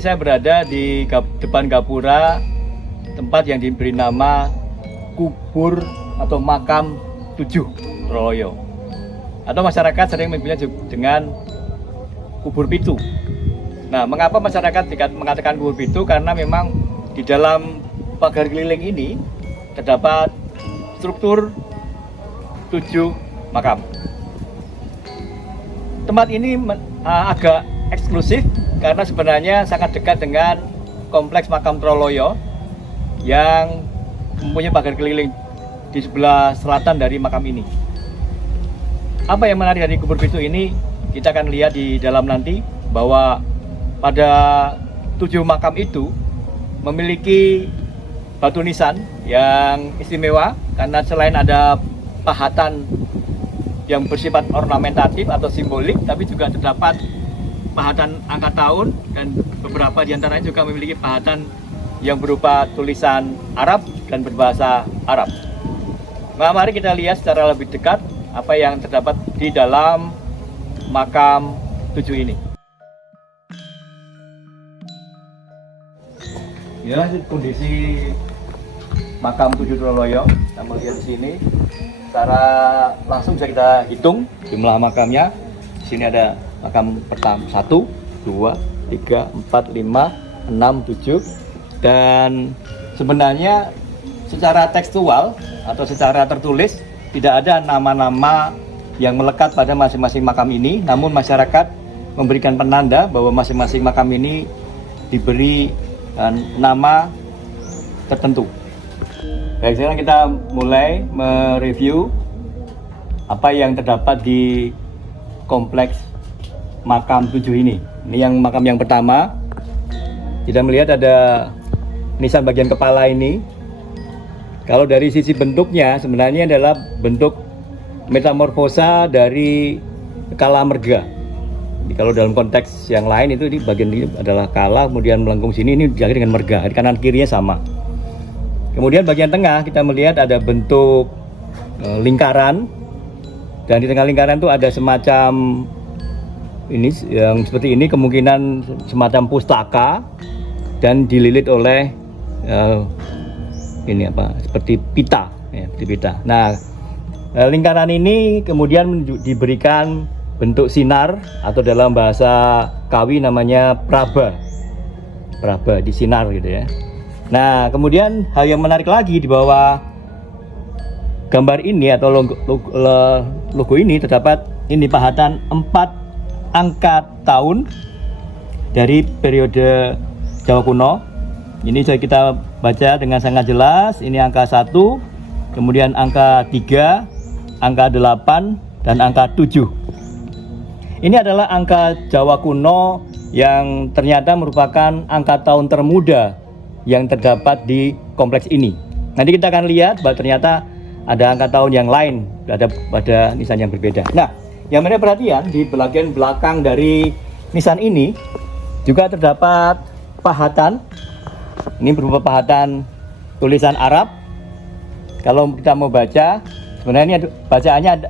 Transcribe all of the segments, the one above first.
ini saya berada di depan gapura tempat yang diberi nama kubur atau makam 7 Troloyo, atau masyarakat sering menyebutnya dengan kubur pitu. Nah, mengapa masyarakat mengatakan kubur pitu? Karena memang di dalam pagar keliling ini terdapat struktur 7 makam. Tempat ini agak eksklusif karena sebenarnya sangat dekat dengan kompleks makam Troloyo yang mempunyai pagar keliling di sebelah selatan dari makam ini. Apa yang menarik dari kubur pitu ini? Kita akan lihat di dalam nanti bahwa pada 7 makam itu memiliki batu nisan yang istimewa karena selain ada pahatan yang bersifat ornamentatif atau simbolik, tapi juga terdapat pahatan angka tahun dan beberapa diantaranya juga memiliki pahatan yang berupa tulisan Arab dan berbahasa Arab. Nah, mari kita lihat secara lebih dekat apa yang terdapat di dalam makam 7 ini. Ya, kondisi makam 7 Troloyo. Kita melihat di sini. Secara langsung bisa kita hitung jumlah makamnya. Di sini ada makam pertama 1, 2, 3, 4, 5, 6, 7. Dan sebenarnya secara tekstual atau secara tertulis tidak ada nama-nama yang melekat pada masing-masing makam ini. Namun masyarakat memberikan penanda bahwa masing-masing makam ini diberi nama tertentu. Baik, sekarang kita mulai mereview apa yang terdapat di kompleks makam 7 ini. Ini yang makam yang pertama. Kita melihat ada nisan bagian kepala ini. Kalau dari sisi bentuknya sebenarnya adalah bentuk metamorfosa dari kala merga. Jadi kalau dalam konteks yang lain itu di bagian ini adalah kala, kemudian melengkung sini ini diakhiri dengan merga. Di kanan kirinya sama. Kemudian bagian tengah kita melihat ada bentuk lingkaran, dan di tengah lingkaran itu ada semacam ini yang seperti ini, kemungkinan semacam pustaka dan dililit oleh ini apa seperti pita, ya, seperti pita. Nah, lingkaran ini kemudian diberikan bentuk sinar atau dalam bahasa Kawi namanya praba, di sinar gitu ya. Nah, kemudian hal yang menarik lagi di bawah gambar ini atau logo ini terdapat ini pahatan 4 angka tahun dari periode Jawa kuno. Ini bisa kita baca dengan sangat jelas. Ini angka 1, kemudian angka 3, angka 8, dan angka 7. Ini adalah angka Jawa kuno yang ternyata merupakan angka tahun termuda yang terdapat di kompleks ini. Nanti kita akan lihat bahwa ternyata ada angka tahun yang lain pada nisan yang berbeda. Nah, yang menarik perhatian di bagian belakang dari nisan ini juga terdapat pahatan. Ini berupa pahatan tulisan Arab. Kalau kita mau baca, sebenarnya bacaannya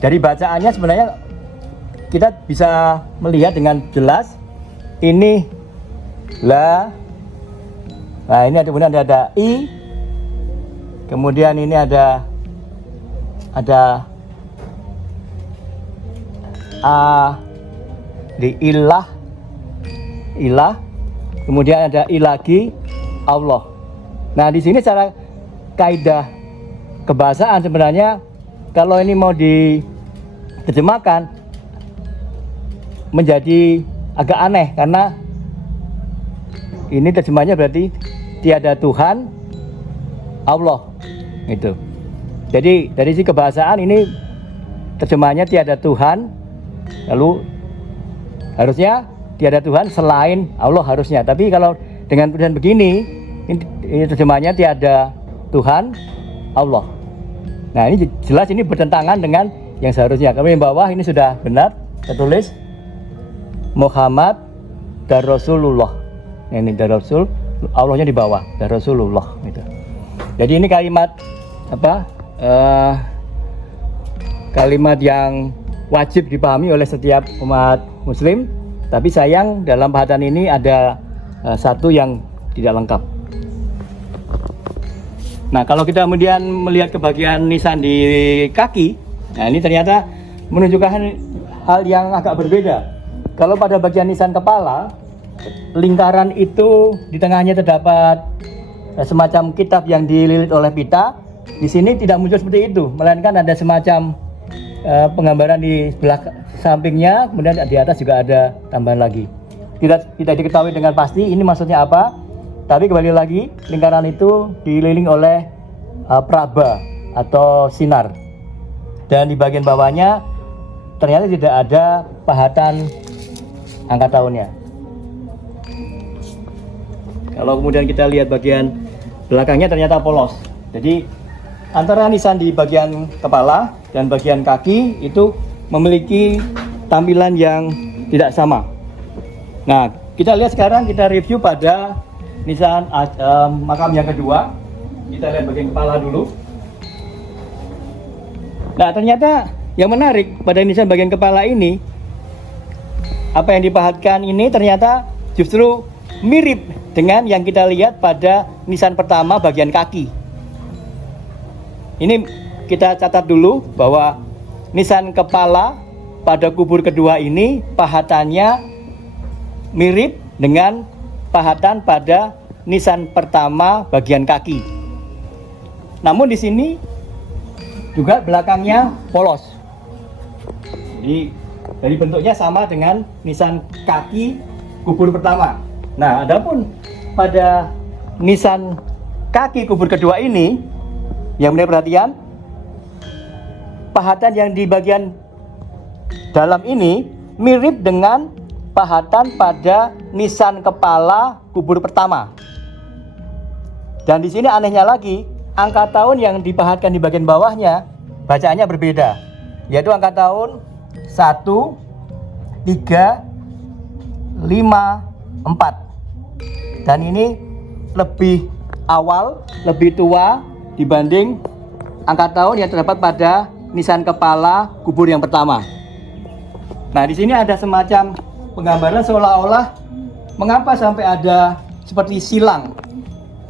dari bacaannya sebenarnya kita bisa melihat dengan jelas ini la. Nah, ini kemudian ada i, kemudian ini ada a di ilah, kemudian ada i lagi Allah. Nah, di sini secara kaidah kebahasaan sebenarnya kalau ini mau diterjemahkan menjadi agak aneh karena ini terjemahnya berarti tiada Tuhan Allah gitu. Jadi dari sisi kebahasaan ini terjemahnya tiada Tuhan, lalu harusnya tiada Tuhan selain Allah harusnya. Tapi kalau dengan tulisan begini ini terjemahnya tiada Tuhan Allah. Nah, ini jelas ini bertentangan dengan yang seharusnya. Kami di bawah ini sudah benar tertulis Muhammad dan Rasulullah. Ini dari Rasul, Allahnya di bawah, dari Rasulullah gitu. Jadi ini kalimat apa? Kalimat yang wajib dipahami oleh setiap umat Muslim. Tapi sayang dalam pahatan ini ada satu yang tidak lengkap. Nah, kalau kita kemudian melihat ke bagian nisan di kaki, nah ini ternyata menunjukkan hal yang agak berbeda. Kalau pada bagian nisan kepala, lingkaran itu di tengahnya terdapat semacam kitab yang dililit oleh pita. Di sini tidak muncul seperti itu, melainkan ada semacam penggambaran di sebelah sampingnya, kemudian di atas juga ada tambahan lagi. Tidak diketahui dengan pasti ini maksudnya apa. Tapi kembali lagi, lingkaran itu dikelilingi oleh praba atau sinar. Dan di bagian bawahnya ternyata tidak ada pahatan angka tahunnya. Kalau kemudian kita lihat bagian belakangnya ternyata polos. Jadi antara nisan di bagian kepala dan bagian kaki itu memiliki tampilan yang tidak sama. Nah, kita lihat sekarang, kita review pada nisan makam yang kedua. Kita lihat bagian kepala dulu. Nah, ternyata yang menarik pada nisan bagian kepala ini, apa yang dipahatkan ini ternyata justru mirip dengan yang kita lihat pada nisan pertama bagian kaki. Ini kita catat dulu bahwa nisan kepala pada kubur kedua ini pahatannya mirip dengan pahatan pada nisan pertama bagian kaki. Namun di sini juga belakangnya polos. Jadi dari bentuknya sama dengan nisan kaki kubur pertama. Nah, adapun pada nisan kaki kubur kedua ini yang menarik perhatian, pahatan yang di bagian dalam ini mirip dengan pahatan pada nisan kepala kubur pertama. Dan di sini anehnya lagi, angka tahun yang dipahatkan di bagian bawahnya bacaannya berbeda, yaitu angka tahun 1, 3, 5, 4. Dan ini lebih awal, lebih tua dibanding angka tahun yang terdapat pada nisan kepala kubur yang pertama. Nah, di sini ada semacam penggambaran seolah-olah mengapa sampai ada seperti silang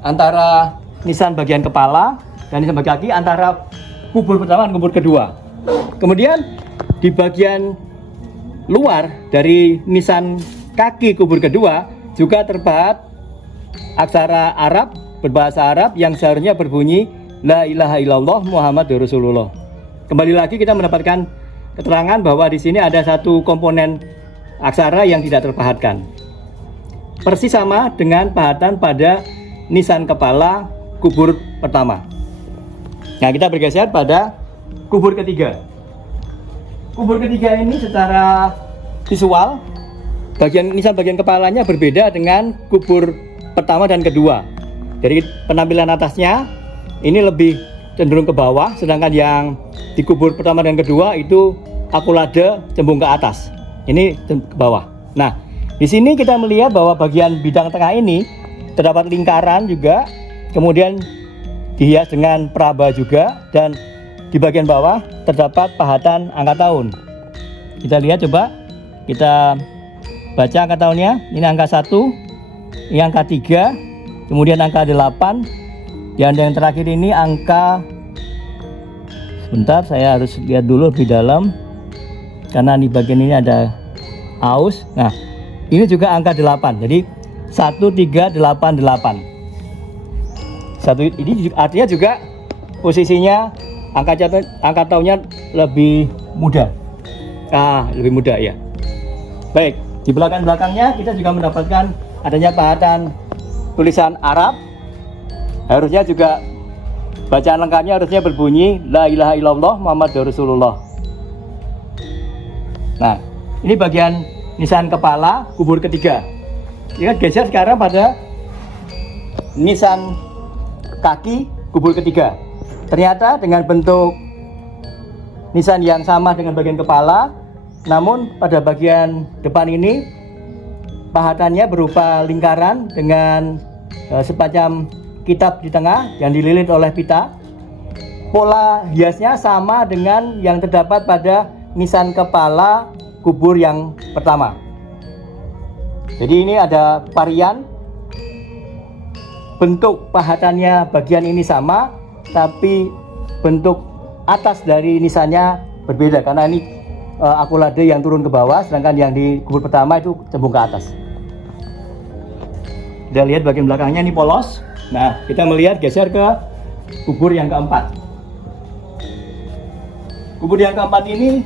antara nisan bagian kepala dan nisan bagian kaki antara kubur pertama dan kubur kedua. Kemudian di bagian luar dari nisan kaki kubur kedua juga terpahat aksara Arab berbahasa Arab yang seharusnya berbunyi La ilaha illallah Muhammadur Rasulullah. Kembali lagi kita mendapatkan keterangan bahwa di sini ada satu komponen aksara yang tidak terpahatkan. Persis sama dengan pahatan pada nisan kepala kubur pertama. Nah, kita bergeser pada kubur ketiga. Kubur ketiga ini secara visual, nisan bagian kepalanya berbeda dengan kubur pertama dan kedua. Dari penampilan atasnya ini lebih cenderung ke bawah, sedangkan yang di kubur pertama dan kedua itu akulade cembung ke atas. Ini ke bawah. Nah, di sini kita melihat bahwa bagian bidang tengah ini terdapat lingkaran juga, kemudian dihias dengan praba juga, dan di bagian bawah terdapat pahatan angka tahun. Kita lihat coba, kita baca angka tahunnya. Ini angka 1, ini angka 3, kemudian angka 8, dan yang terakhir ini angka, sebentar saya harus lihat dulu lebih dalam karena di bagian ini ada aus. Nah, ini juga angka 8. Jadi 1388. Ini artinya juga posisinya angka tahunnya lebih muda. Lebih muda ya. Baik, di belakangnya kita juga mendapatkan adanya pahatan tulisan Arab. Harusnya juga bacaan lengkapnya harusnya berbunyi La ilaha illallah Muhammadur Rasulullah. Nah, ini bagian nisan kepala kubur ketiga. Kita geser sekarang pada nisan kaki kubur ketiga. Ternyata dengan bentuk nisan yang sama dengan bagian kepala, namun pada bagian depan ini pahatannya berupa lingkaran dengan semacam kitab di tengah yang dililit oleh pita. Pola hiasnya sama dengan yang terdapat pada nisan kepala kubur yang pertama. Jadi ini ada varian bentuk pahatannya bagian ini sama, tapi bentuk atas dari nisannya berbeda karena ini akulade yang turun ke bawah, sedangkan yang di kubur pertama itu cembung ke atas. Kita lihat bagian belakangnya ini polos. Nah, kita melihat geser ke kubur yang keempat. Kubur yang keempat ini,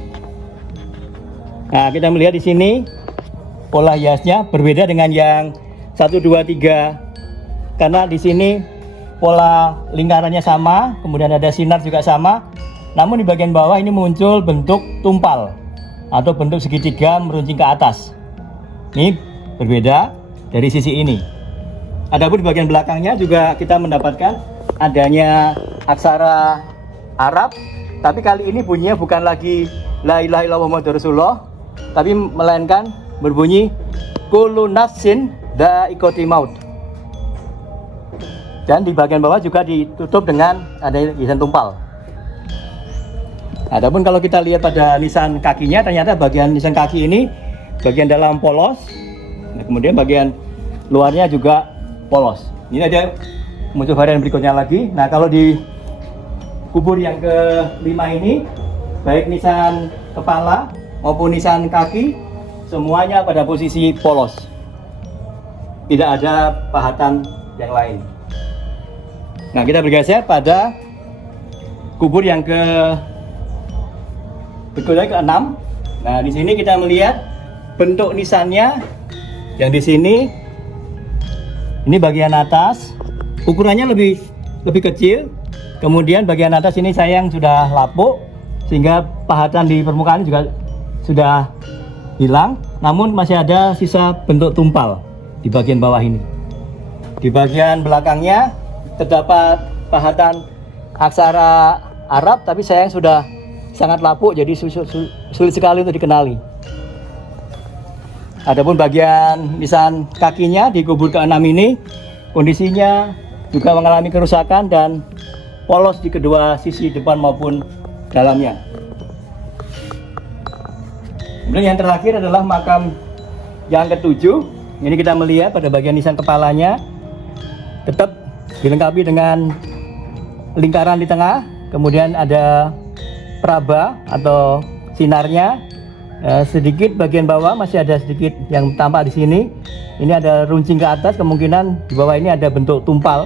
nah kita melihat di sini pola hiasnya berbeda dengan yang 1, 2, 3. Karena di sini pola lingkarannya sama, kemudian ada sinar juga sama. Namun di bagian bawah ini muncul bentuk tumpal atau bentuk segitiga meruncing ke atas. Ini berbeda dari sisi ini. Adapun di bagian belakangnya juga kita mendapatkan adanya aksara Arab, tapi kali ini bunyinya bukan lagi La ilaha illallah Muhammadur Rasulullah, tapi melainkan berbunyi kullu nafsin dha'iqatul maut. Dan di bagian bawah juga ditutup dengan adanya nisan tumpal. Adapun kalau kita lihat pada nisan kakinya, ternyata bagian nisan kaki ini bagian dalam polos, nah, kemudian bagian luarnya juga polos. Ini ada muncul varian berikutnya lagi. Nah, kalau di kubur yang kelima ini, baik nisan kepala maupun nisan kaki, semuanya pada posisi polos. Tidak ada pahatan yang lain. Nah, kita bergeser pada kubur yang berikutnya ke-6. Nah, di sini kita melihat bentuk nisannya yang di sini. Ini bagian atas, ukurannya lebih kecil. Kemudian bagian atas ini sayang sudah lapuk, sehingga pahatan di permukaan juga sudah hilang. Namun masih ada sisa bentuk tumpal di bagian bawah ini. Di bagian belakangnya terdapat pahatan aksara Arab, tapi sayang sudah sangat lapuk, jadi sulit sekali untuk dikenali. Adapun bagian nisan kakinya di kubur ke-6 ini, kondisinya juga mengalami kerusakan dan polos di kedua sisi depan maupun dalamnya. Kemudian yang terakhir adalah makam yang ke-7. Ini kita melihat pada bagian nisan kepalanya tetap dilengkapi dengan lingkaran di tengah, kemudian ada praba atau sinarnya. Sedikit bagian bawah masih ada sedikit yang tampak di sini. Ini ada runcing ke atas, kemungkinan di bawah ini ada bentuk tumpal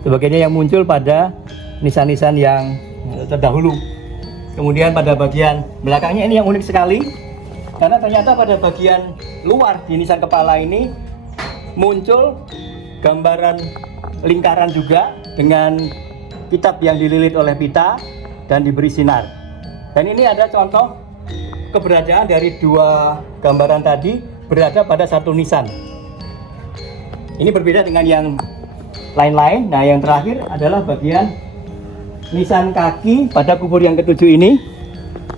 sebagainya yang muncul pada nisan-nisan yang terdahulu. Kemudian pada bagian belakangnya ini yang unik sekali, karena ternyata pada bagian luar di nisan kepala ini muncul gambaran lingkaran juga dengan kitab yang dililit oleh pita dan diberi sinar. Dan ini ada contoh keberadaan dari dua gambaran tadi berada pada satu nisan. Ini berbeda dengan yang lain-lain. Nah, yang terakhir adalah bagian nisan kaki pada kubur yang ke-7 ini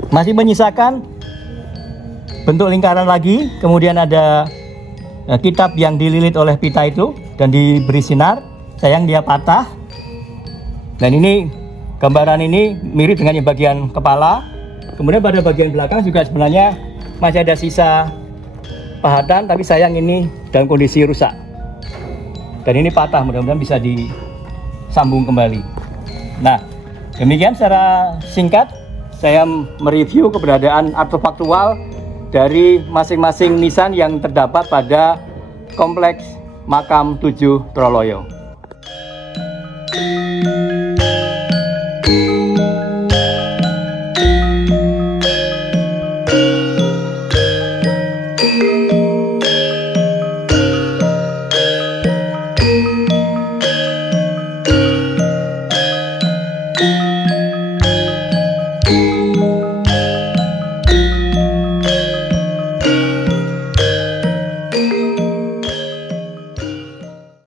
masih menyisakan bentuk lingkaran lagi. Kemudian ada kitab yang dililit oleh pita itu dan diberi sinar. Sayang dia patah. Dan ini gambaran ini mirip dengan yang bagian kepala. Kemudian pada bagian belakang juga sebenarnya masih ada sisa pahatan, tapi sayang ini dalam kondisi rusak. Dan ini patah, mudah-mudahan bisa disambung kembali. Nah, demikian secara singkat saya mereview keberadaan artefaktual dari masing-masing nisan yang terdapat pada kompleks makam 7 Troloyo.